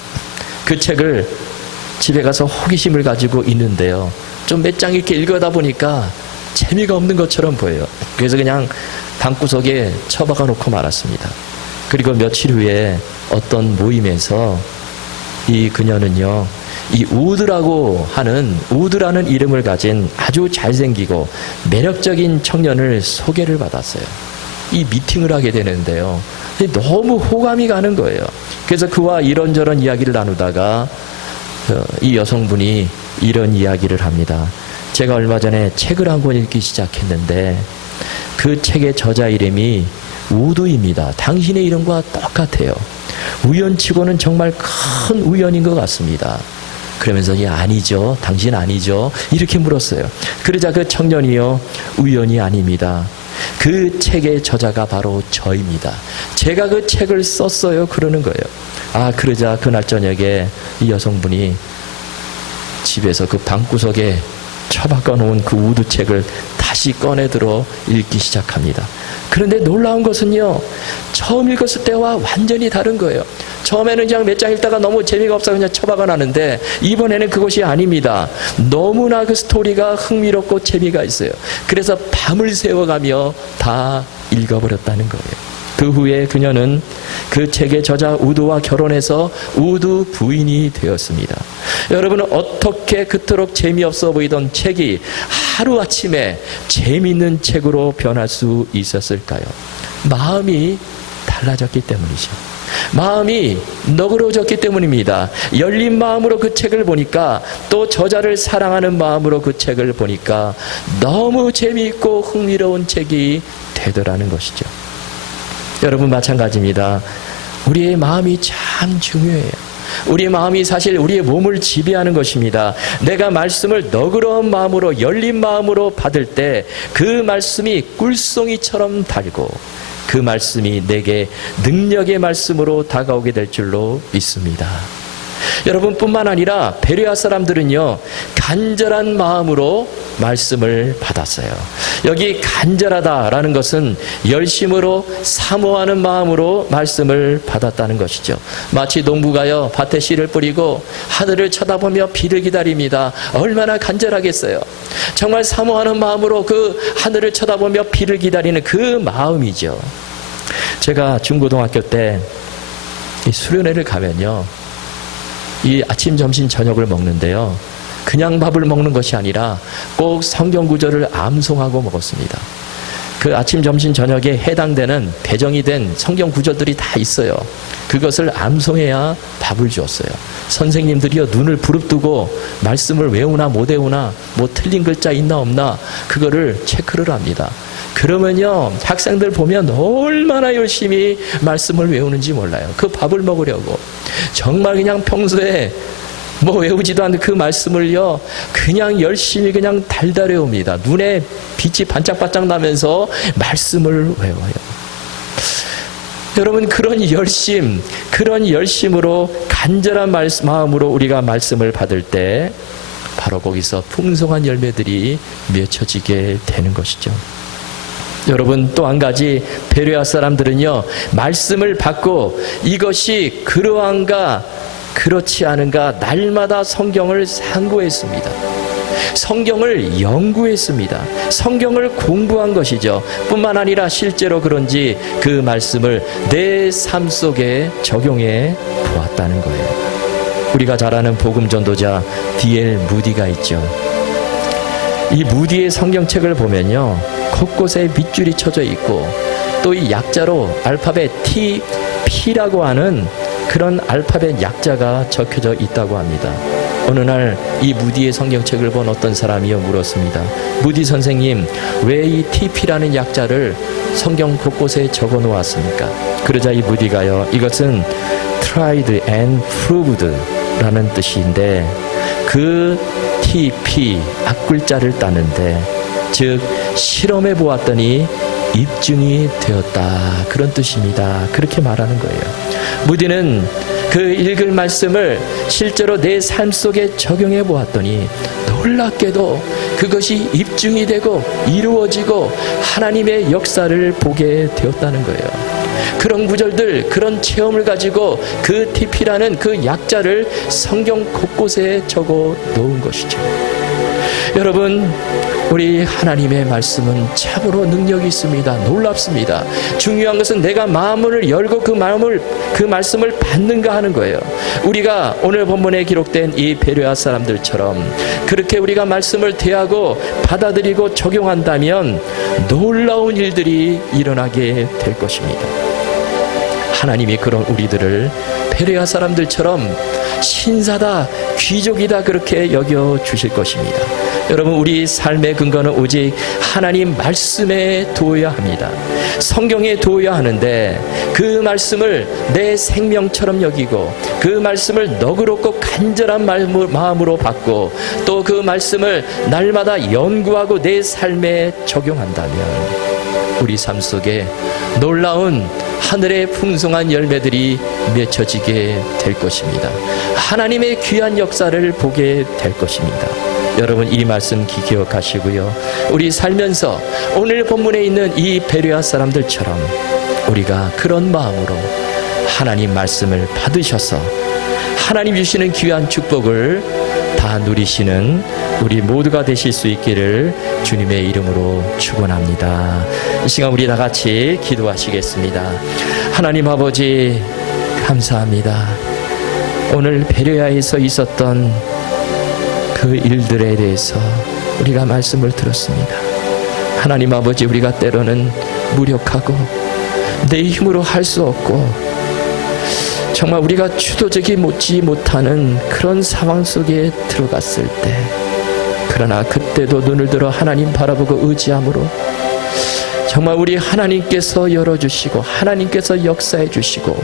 그 책을 집에 가서 호기심을 가지고 있는데요 좀 몇 장 이렇게 읽어다 보니까 재미가 없는 것처럼 보여요. 그래서 그냥 방구석에 처박아 놓고 말았습니다. 그리고 며칠 후에 어떤 모임에서 이 그녀는요 이 우드라는 이름을 가진 아주 잘생기고 매력적인 청년을 소개를 받았어요. 이 미팅을 하게 되는데요 너무 호감이 가는 거예요. 그래서 그와 이런저런 이야기를 나누다가 이 여성분이 이런 이야기를 합니다. 제가 얼마 전에 책을 한 권 읽기 시작했는데 그 책의 저자 이름이 우드입니다. 당신의 이름과 똑같아요. 우연치고는 정말 큰 우연인 것 같습니다. 그러면서 아니죠. 당신 아니죠. 이렇게 물었어요. 그러자 그 청년이요 우연이 아닙니다. 그 책의 저자가 바로 저입니다. 제가 그 책을 썼어요. 그러는 거예요. 그러자 그날 저녁에 이 여성분이 집에서 그 방구석에 처박아 놓은 그 우드책을 다시 꺼내들어 읽기 시작합니다. 그런데 놀라운 것은요 처음 읽었을 때와 완전히 다른 거예요. 처음에는 그냥 몇 장 읽다가 너무 재미가 없어서 그냥 처박아 놨는데 이번에는 그것이 아닙니다. 너무나 그 스토리가 흥미롭고 재미가 있어요. 그래서 밤을 새워가며 다 읽어버렸다는 거예요. 그 후에 그녀는 그 책의 저자 우드와 결혼해서 우드 부인이 되었습니다. 여러분은 어떻게 그토록 재미없어 보이던 책이 하루아침에 재미있는 책으로 변할 수 있었을까요? 마음이 달라졌기 때문이죠. 마음이 너그러워졌기 때문입니다. 열린 마음으로 그 책을 보니까 또 저자를 사랑하는 마음으로 그 책을 보니까 너무 재미있고 흥미로운 책이 되더라는 것이죠. 여러분 마찬가지입니다. 우리의 마음이 참 중요해요. 우리의 마음이 사실 우리의 몸을 지배하는 것입니다. 내가 말씀을 너그러운 마음으로 열린 마음으로 받을 때 그 말씀이 꿀송이처럼 달고 그 말씀이 내게 능력의 말씀으로 다가오게 될 줄로 믿습니다. 여러분뿐만 아니라 베레아 사람들은요 간절한 마음으로 말씀을 받았어요. 여기 간절하다라는 것은 열심으로 사모하는 마음으로 말씀을 받았다는 것이죠. 마치 농부가요 밭에 씨를 뿌리고 하늘을 쳐다보며 비를 기다립니다. 얼마나 간절하겠어요. 정말 사모하는 마음으로 그 하늘을 쳐다보며 비를 기다리는 그 마음이죠. 제가 중고등학교 때 이 수련회를 가면요 이 아침, 점심, 저녁을 먹는데요 그냥 밥을 먹는 것이 아니라 꼭 성경 구절을 암송하고 먹었습니다. 그 아침, 점심, 저녁에 해당되는 배정이 된 성경 구절들이 다 있어요. 그것을 암송해야 밥을 주었어요. 선생님들이요 눈을 부릅뜨고 말씀을 외우나 못 외우나 뭐 틀린 글자 있나 없나 그거를 체크를 합니다. 그러면요 학생들 보면 얼마나 열심히 말씀을 외우는지 몰라요. 그 밥을 먹으려고 정말 그냥 평소에 뭐 외우지도 않는 그 말씀을요 그냥 열심히 그냥 달달 외웁니다. 눈에 빛이 반짝반짝 나면서 말씀을 외워요. 여러분 그런 열심으로 간절한 마음으로 우리가 말씀을 받을 때 바로 거기서 풍성한 열매들이 맺혀지게 되는 것이죠. 여러분 또 한 가지 베레아 사람들은요 말씀을 받고 이것이 그러한가 그렇지 않은가 날마다 성경을 상고했습니다. 성경을 연구했습니다. 성경을 공부한 것이죠. 뿐만 아니라 실제로 그런지 그 말씀을 내 삶 속에 적용해 보았다는 거예요. 우리가 잘 아는 복음 전도자 D.L. 무디가 있죠. 이 무디의 성경책을 보면요, 곳곳에 밑줄이 쳐져 있고 또 이 약자로 알파벳 T, P라고 하는 그런 알파벳 약자가 적혀져 있다고 합니다. 어느 날 이 무디의 성경책을 본 어떤 사람이요 물었습니다. 무디 선생님, 왜 이 TP라는 약자를 성경 곳곳에 적어 놓았습니까? 그러자 이 무디가요, 이것은 tried and proved 라는 뜻인데, 그 TP 앞글자를 따는데, 즉 실험해 보았더니 입증이 되었다, 그런 뜻입니다. 그렇게 말하는 거예요. 무디는 그 읽을 말씀을 실제로 내 삶 속에 적용해 보았더니 놀랍게도 그것이 입증이 되고 이루어지고 하나님의 역사를 보게 되었다는 거예요. 그런 구절들, 그런 체험을 가지고 그 TP라는 그 약자를 성경 곳곳에 적어 놓은 것이죠. 여러분, 우리 하나님의 말씀은 참으로 능력이 있습니다. 놀랍습니다. 중요한 것은 내가 마음을 열고 그 말씀을 받는가 하는 거예요. 우리가 오늘 본문에 기록된 이 베레아 사람들처럼 그렇게 우리가 말씀을 대하고 받아들이고 적용한다면 놀라운 일들이 일어나게 될 것입니다. 하나님이 그런 우리들을 베레아 사람들처럼 신사다, 귀족이다 그렇게 여겨 주실 것입니다. 여러분, 우리 삶의 근거는 오직 하나님 말씀에 두어야 합니다. 성경에 두어야 하는데 그 말씀을 내 생명처럼 여기고 그 말씀을 너그럽고 간절한 마음으로 받고 또 그 말씀을 날마다 연구하고 내 삶에 적용한다면 우리 삶 속에 놀라운 하늘의 풍성한 열매들이 맺혀지게 될 것입니다. 하나님의 귀한 역사를 보게 될 것입니다. 여러분, 이 말씀 기억하시고요, 우리 살면서 오늘 본문에 있는 이 베레아 사람들처럼 우리가 그런 마음으로 하나님 말씀을 받으셔서 하나님 주시는 귀한 축복을 다 누리시는 우리 모두가 되실 수 있기를 주님의 이름으로 축원합니다. 이 시간 우리 다 같이 기도하시겠습니다. 하나님 아버지, 감사합니다. 오늘 베레아에서 있었던 그 일들에 대해서 우리가 말씀을 들었습니다. 하나님 아버지, 우리가 때로는 무력하고 내 힘으로 할 수 없고 정말 우리가 주도적이 못하는 그런 상황 속에 들어갔을 때, 그러나 그때도 눈을 들어 하나님 바라보고 의지함으로 정말 우리 하나님께서 열어주시고 하나님께서 역사해 주시고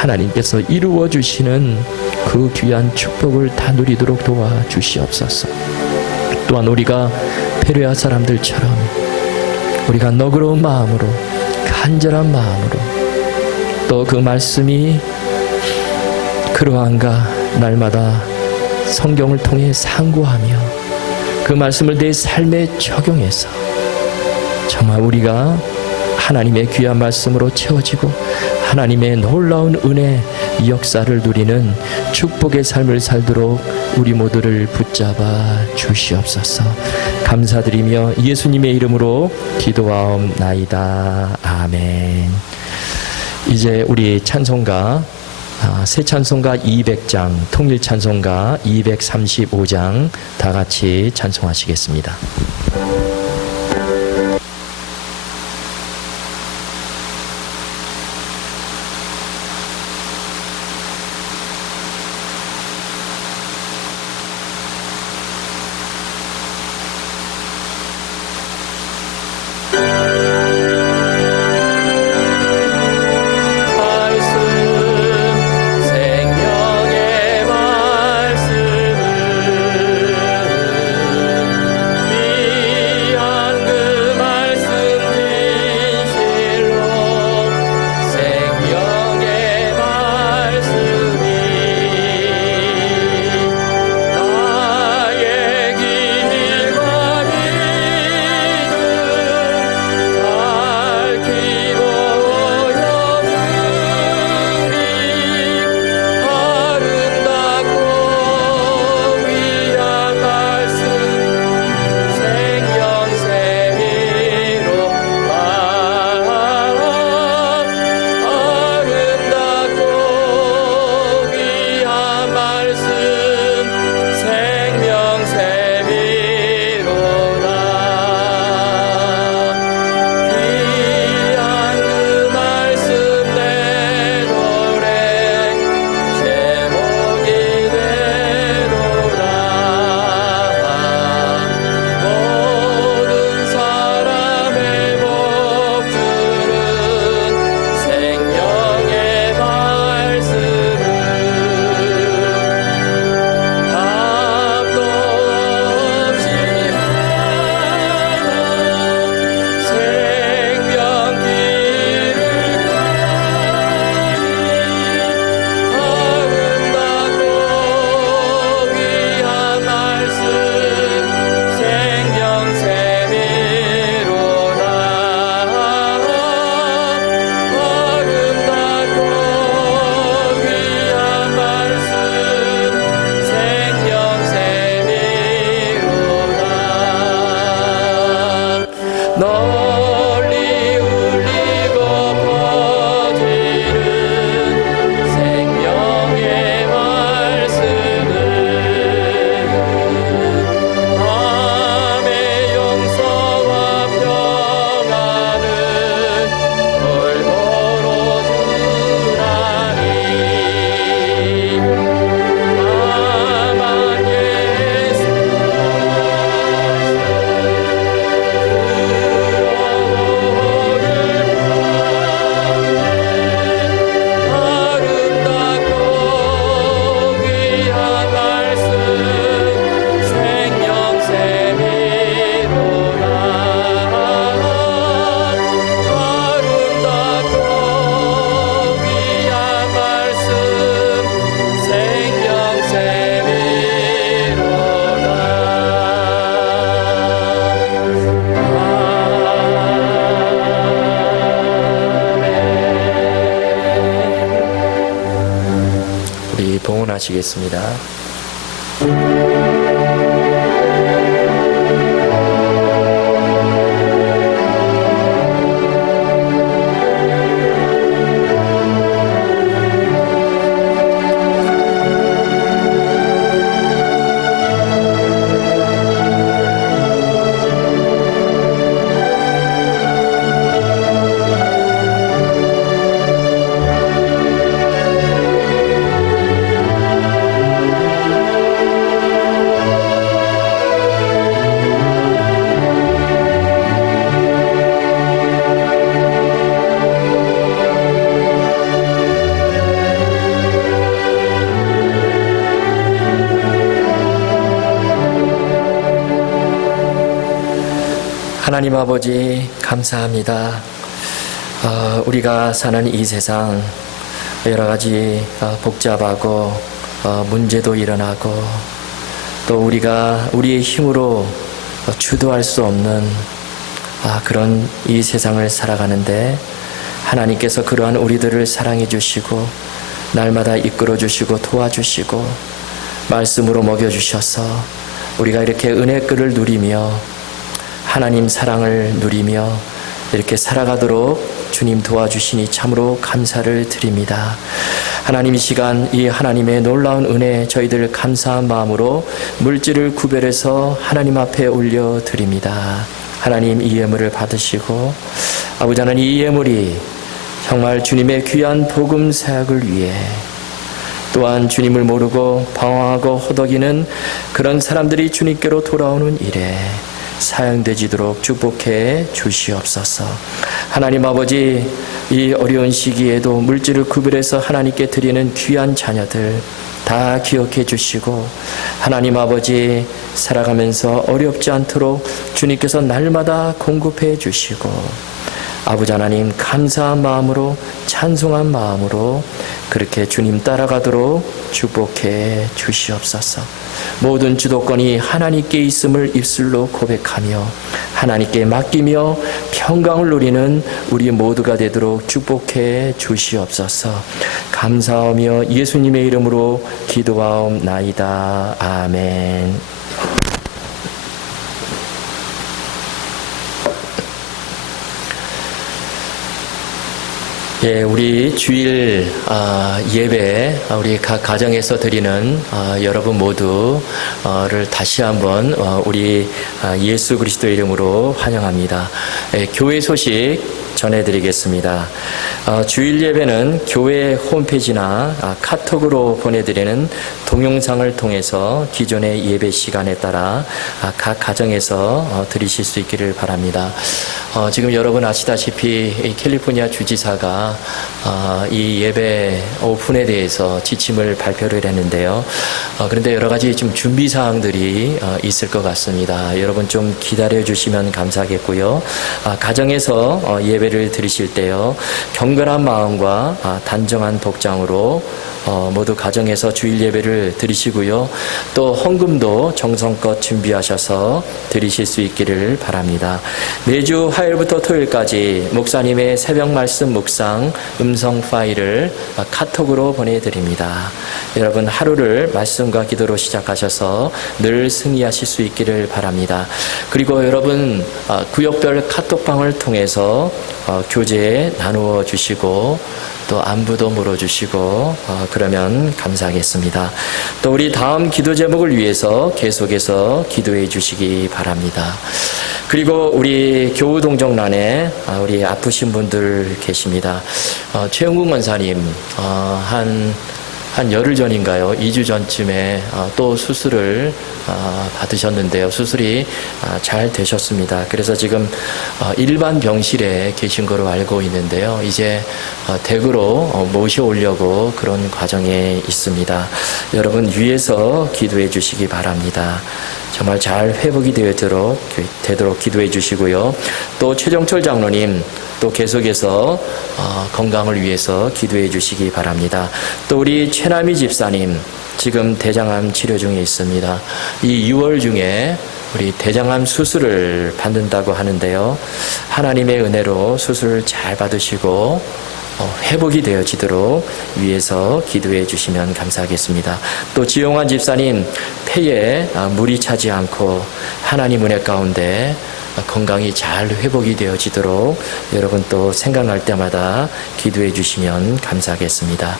하나님께서 이루어 주시는 그 귀한 축복을 다 누리도록 도와주시옵소서. 또한 우리가 베레아 사람들처럼 우리가 너그러운 마음으로, 간절한 마음으로, 또 그 말씀이 그러한가 날마다 성경을 통해 상고하며 그 말씀을 내 삶에 적용해서 정말 우리가 하나님의 귀한 말씀으로 채워지고 하나님의 놀라운 은혜 역사를 누리는 축복의 삶을 살도록 우리 모두를 붙잡아 주시옵소서. 감사드리며 예수님의 이름으로 기도하옵나이다. 아멘. 이제 우리 찬송가, 새 찬송가 200장, 통일 찬송가 235장 다 같이 찬송하시겠습니다. 생명의 말씀은 기도하시겠습니다. 하나님 아버지 감사합니다. 우리가 사는 이 세상 여러 가지 복잡하고 문제도 일어나고 또 우리가 우리의 힘으로 주도할 수 없는 그런 이 세상을 살아가는데 하나님께서 그러한 우리들을 사랑해 주시고 날마다 이끌어 주시고 도와주시고 말씀으로 먹여주셔서 우리가 이렇게 은혜 끓을 누리며 하나님 사랑을 누리며 이렇게 살아가도록 주님 도와주시니 참으로 감사를 드립니다. 하나님 이 시간 이 하나님의 놀라운 은혜 저희들 감사한 마음으로 물질을 구별해서 하나님 앞에 올려드립니다. 하나님 이 예물을 받으시고 아버지 하나님 이 예물이 정말 주님의 귀한 복음 사역을 위해 또한 주님을 모르고 방황하고 허덕이는 그런 사람들이 주님께로 돌아오는 일에 사용되지도록 축복해 주시옵소서. 하나님 아버지 이 어려운 시기에도 물질을 구별해서 하나님께 드리는 귀한 자녀들 다 기억해 주시고 하나님 아버지 살아가면서 어렵지 않도록 주님께서 날마다 공급해 주시고 아버지 하나님 감사한 마음으로 찬송한 마음으로 그렇게 주님 따라가도록 축복해 주시옵소서. 모든 주도권이 하나님께 있음을 입술로 고백하며 하나님께 맡기며 평강을 누리는 우리 모두가 되도록 축복해 주시옵소서. 감사하며 예수님의 이름으로 기도하옵나이다. 아멘. 예, 우리 주일 예배 우리 각 가정에서 드리는 여러분 모두를 다시 한번 우리 예수 그리스도 이름으로 환영합니다. 예, 교회 소식 전해드리겠습니다. 주일 예배는 교회 홈페이지나 카톡으로 보내드리는 동영상을 통해서 기존의 예배 시간에 따라 각 가정에서 드리실 수 있기를 바랍니다. 지금 여러분 아시다시피 캘리포니아 주지사가 이 예배 오픈에 대해서 지침을 발표를 했는데요. 그런데 여러 가지 좀 준비 사항들이 있을 것 같습니다. 여러분 좀 기다려 주시면 감사하겠고요. 가정에서 예배를 드리실 때요, 경건한 마음과 단정한 복장으로 모두 가정에서 주일 예배를 드리시고요. 또 헌금도 정성껏 준비하셔서 드리실 수 있기를 바랍니다. 매주 화요일부터 토요일까지 목사님의 새벽 말씀 묵상 음성 파일을 카톡으로 보내드립니다. 여러분 하루를 말씀과 기도로 시작하셔서 늘 승리하실 수 있기를 바랍니다. 그리고 여러분 구역별 카톡방을 통해서 교제 나누어 주시고 또 안부도 물어주시고 그러면 감사하겠습니다. 또 우리 다음 기도 제목을 위해서 계속해서 기도해 주시기 바랍니다. 그리고 우리 교우동정란에 우리 아프신 분들 계십니다. 최영국 원사님 한 열흘 전인가요? 2주 전쯤에 또 수술을 받으셨는데요. 수술이 잘 되셨습니다. 그래서 지금 일반 병실에 계신 거로 알고 있는데요. 이제 댁으로 모셔오려고 그런 과정에 있습니다. 여러분 위에서 기도해 주시기 바랍니다. 정말 잘 회복이 되도록 기도해 주시고요. 또 최정철 장로님 또 계속해서 건강을 위해서 기도해 주시기 바랍니다. 또 우리 최남희 집사님 지금 대장암 치료 중에 있습니다. 이 6월 중에 우리 대장암 수술을 받는다고 하는데요. 하나님의 은혜로 수술을 잘 받으시고 회복이 되어지도록 위해서 기도해 주시면 감사하겠습니다. 또 지용환 집사님 폐에 물이 차지 않고 하나님 은혜 가운데 건강이 잘 회복이 되어지도록 여러분 또 생각날 때마다 기도해 주시면 감사하겠습니다.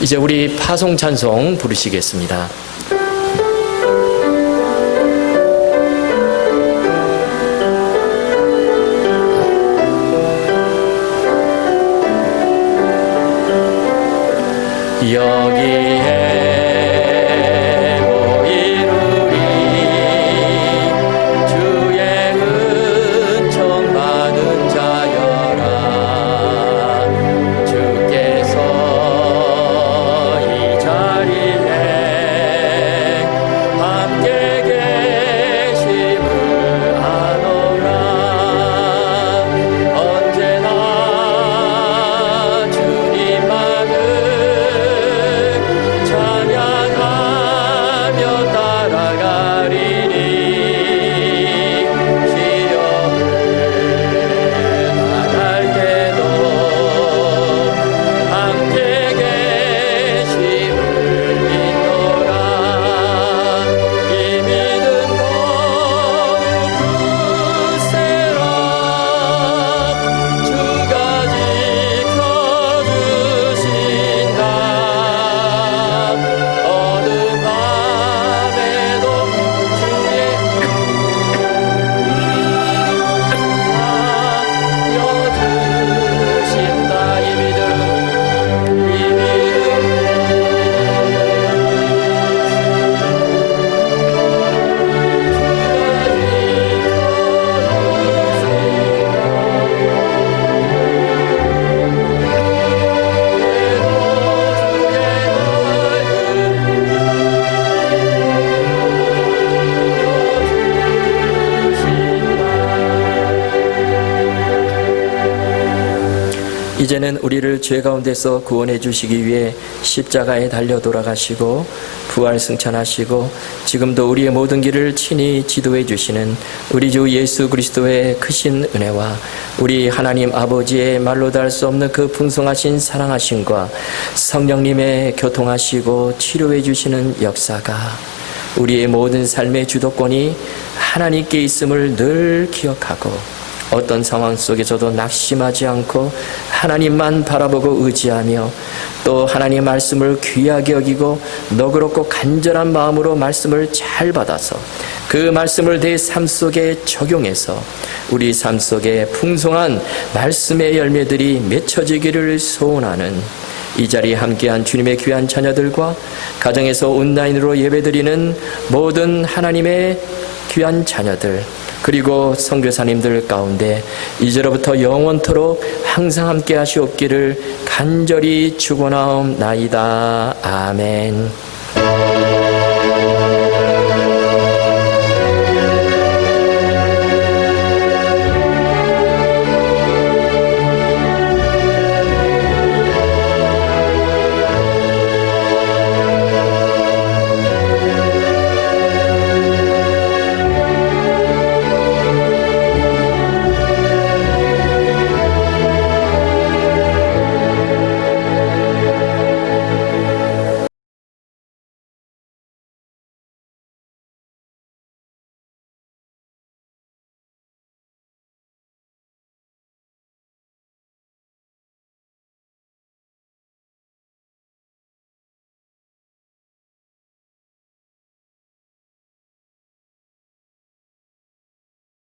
이제 우리 파송 찬송 부르시겠습니다. 여기에 모이루리 주의 은총 받은 자여라 주께서 이 자리에 함께 계심을 아노라 언제나 주님만을 찬양하며 따라가리니 시험을 당할 때도 함께 계심을 믿노라 이 믿음 거룩 굳세라 주가 지켜주신다 어둠 밤에도 주의 알려주신다 이 믿음 이제는 우리를 죄 가운데서 구원해 주시기 위해 십자가에 달려 돌아가시고 부활 승천하시고 지금도 우리의 모든 길을 친히 지도해 주시는 우리 주 예수 그리스도의 크신 은혜와 우리 하나님 아버지의 말로 달 수 없는 그 풍성하신 사랑하심과 성령님의 교통하시고 치료해 주시는 역사가 우리의 모든 삶의 주도권이 하나님께 있음을 늘 기억하고 어떤 상황 속에서도 낙심하지 않고 하나님만 바라보고 의지하며 또 하나님의 말씀을 귀하게 여기고 너그럽고 간절한 마음으로 말씀을 잘 받아서 그 말씀을 내 삶 속에 적용해서 우리 삶 속에 풍성한 말씀의 열매들이 맺혀지기를 소원하는 이 자리에 함께한 주님의 귀한 자녀들과 가정에서 온라인으로 예배드리는 모든 하나님의 귀한 자녀들 그리고 선교사님들 가운데 이제로부터 영원토록 항상 함께 하시옵기를 간절히 축원하옵나이다. 아멘.